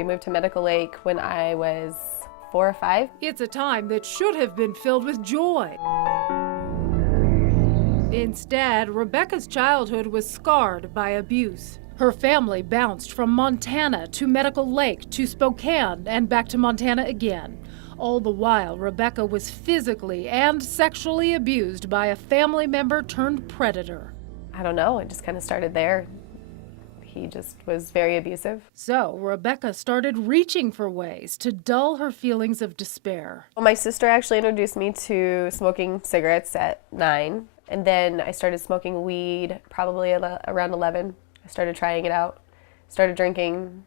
We moved to Medical Lake when I was 4 or 5. It's a time that should have been filled with joy. Instead, Rebekah's childhood was scarred by abuse. Her family bounced from Montana to Medical Lake to Spokane and back to Montana again. All the while, Rebekah was physically and sexually abused by a family member turned predator. I don't know, it just kind of started there. He just was very abusive. So Rebekah started reaching for ways to dull her feelings of despair. Well, my sister actually introduced me to smoking cigarettes at 9, and then I started smoking weed probably around 11. I started trying it out. Started drinking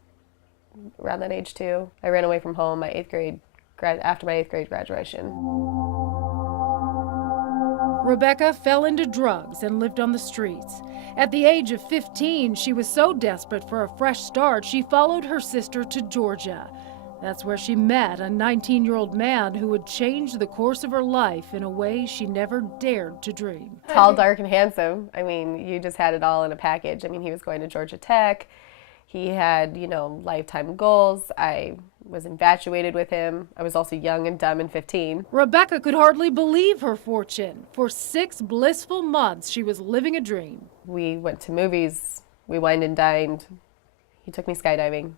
around that age too. I ran away from home after my 8th grade graduation. Rebekah fell into drugs and lived on the streets. At the age of 15, she was so desperate for a fresh start, she followed her sister to Georgia. That's where she met a 19-year-old man who would change the course of her life in a way she never dared to dream. Tall, dark, and handsome. I mean, you just had it all in a package. I mean, he was going to Georgia Tech. He had, lifetime goals. I was infatuated with him. I was also young and dumb and 15. Rebekah could hardly believe her fortune. For 6 blissful months, she was living a dream. We went to movies. We wined and dined. He took me skydiving.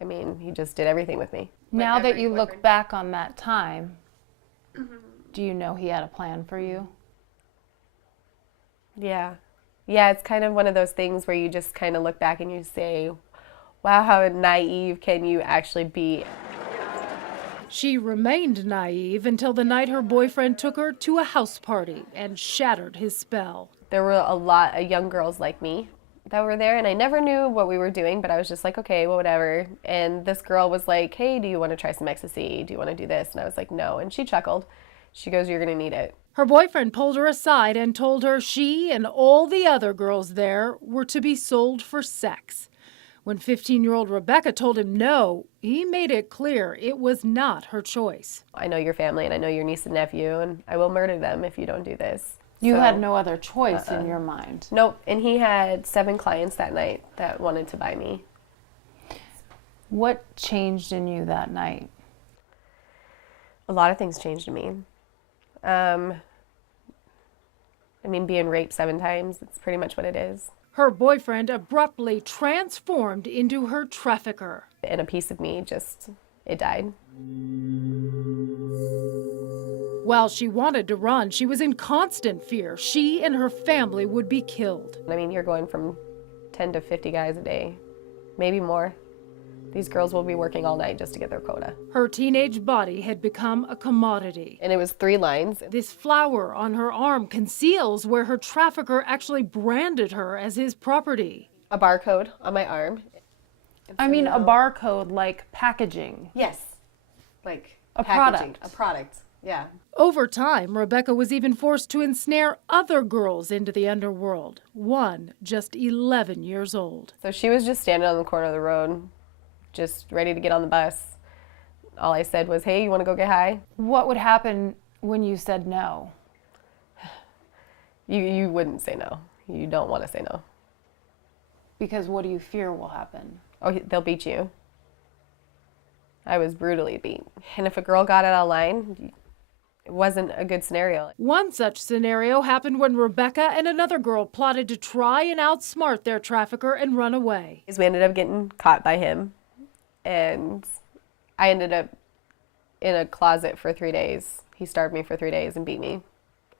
I mean, he just did everything with me. Now that you look back on that time, do you know he had a plan for you? Yeah. Yeah, it's kind of one of those things where you just kind of look back and you say, wow, how naive can you actually be? She remained naive until the night her boyfriend took her to a house party and shattered his spell. There were a lot of young girls like me that were there, and I never knew what we were doing, but I was just like, okay, well, whatever. And this girl was like, hey, do you want to try some ecstasy? Do you want to do this? And I was like, no. And she chuckled. She goes, you're going to need it. Her boyfriend pulled her aside and told her she and all the other girls there were to be sold for sex. When 15-year-old Rebekah told him no, he made it clear it was not her choice. I know your family and I know your niece and nephew, and I will murder them if you don't do this. You had no other choice in your mind. Nope, and he had 7 clients that night that wanted to buy me. What changed in you that night? A lot of things changed in me. Being raped 7 times, it's pretty much what it is. Her boyfriend abruptly transformed into her trafficker. And a piece of me it died. While she wanted to run, she was in constant fear she and her family would be killed. You're going from 10 to 50 guys a day, maybe more. These girls will be working all night just to get their quota. Her teenage body had become a commodity. And it was 3 lines. This flower on her arm conceals where her trafficker actually branded her as his property. A barcode on my arm. A barcode like packaging. Yes. Like a packaging. product. A product, yeah. Over time, Rebekah was even forced to ensnare other girls into the underworld. One just 11 years old. So she was just standing on the corner of the road, just ready to get on the bus. All I said was, hey, you want to go get high? What would happen when you said no? You wouldn't say no. You don't want to say no. Because what do you fear will happen? Oh, they'll beat you. I was brutally beat. And if a girl got out of line, it wasn't a good scenario. One such scenario happened when Rebekah and another girl plotted to try and outsmart their trafficker and run away. We ended up getting caught by him. And I ended up in a closet for 3 days. He starved me for 3 days and beat me,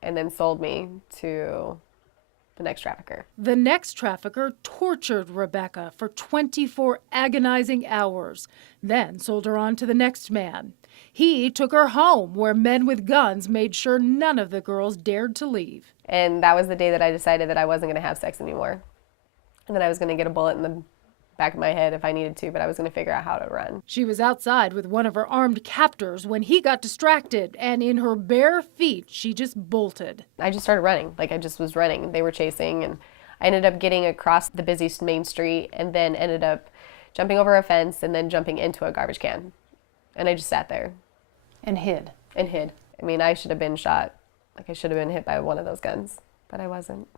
and then sold me to the next trafficker. The next trafficker tortured Rebekah for 24 agonizing hours, then sold her on to the next man. He took her home, where men with guns made sure none of the girls dared to leave. And that was the day that I decided that I wasn't going to have sex anymore, and that I was going to get a bullet in the back of my head if I needed to, but I was going to figure out how to run. She was outside with one of her armed captors when he got distracted, and in her bare feet, she just bolted. I just started running. I just was running. They were chasing, and I ended up getting across the busy main street and then ended up jumping over a fence and then jumping into a garbage can. And I just sat there. And hid. I should have been shot. I should have been hit by one of those guns, but I wasn't.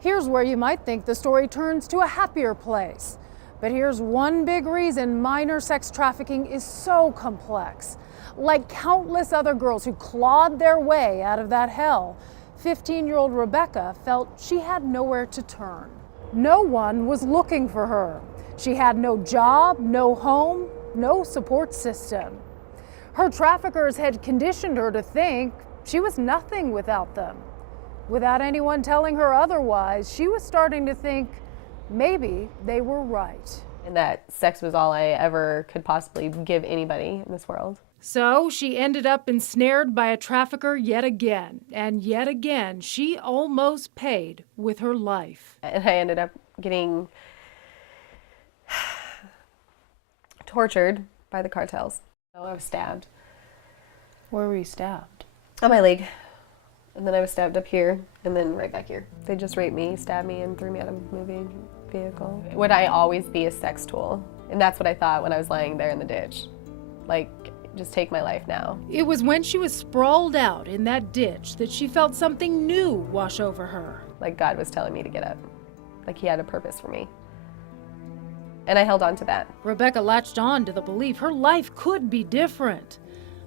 Here's where you might think the story turns to a happier place. But here's one big reason minor sex trafficking is so complex. Like countless other girls who clawed their way out of that hell, 15-year-old Rebekah felt she had nowhere to turn. No one was looking for her. She had no job, no home, no support system. Her traffickers had conditioned her to think she was nothing without them. Without anyone telling her otherwise, she was starting to think maybe they were right. And that sex was all I ever could possibly give anybody in this world. So she ended up ensnared by a trafficker yet again, and yet again she almost paid with her life. And I ended up getting tortured by the cartels. So I was stabbed. Where were you stabbed? On my leg. And then I was stabbed up here, and then right back here. They just raped me, stabbed me, and threw me out of a moving vehicle. Would I always be a sex tool? And that's what I thought when I was lying there in the ditch. Like, just take my life now. It was when she was sprawled out in that ditch that she felt something new wash over her. Like God was telling me to get up. Like He had a purpose for me. And I held on to that. Rebekah latched on to the belief her life could be different.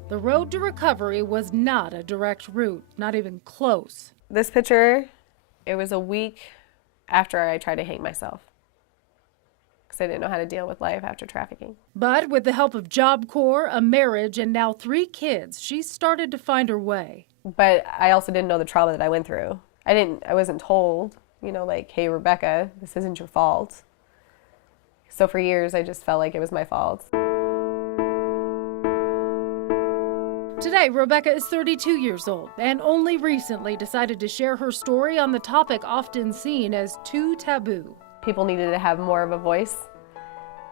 The road to recovery was not a direct route, not even close. This picture, it was a week after I tried to hang myself. Because I didn't know how to deal with life after trafficking. But with the help of Job Corps, a marriage, and now 3 kids, she started to find her way. But I also didn't know the trauma that I went through. I wasn't told, like, hey, Rebekah, this isn't your fault. So for years, I just felt like it was my fault. Today, Rebekah is 32 years old and only recently decided to share her story on the topic often seen as too taboo. People needed to have more of a voice,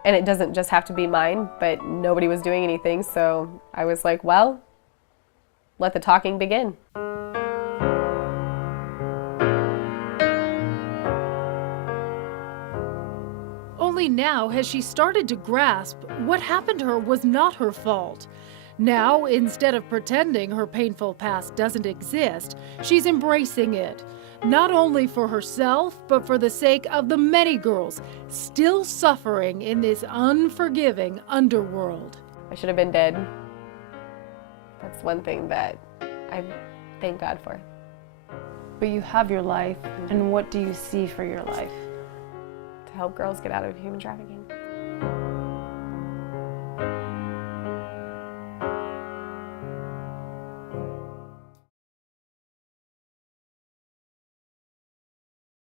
and it doesn't just have to be mine, but nobody was doing anything, so I was like, well, let the talking begin. Only now has she started to grasp what happened to her was not her fault. Now, instead of pretending her painful past doesn't exist, she's embracing it. Not only for herself, but for the sake of the many girls still suffering in this unforgiving underworld. I should have been dead. That's one thing that I thank God for. But you have your life, and what do you see for your life? To help girls get out of human trafficking.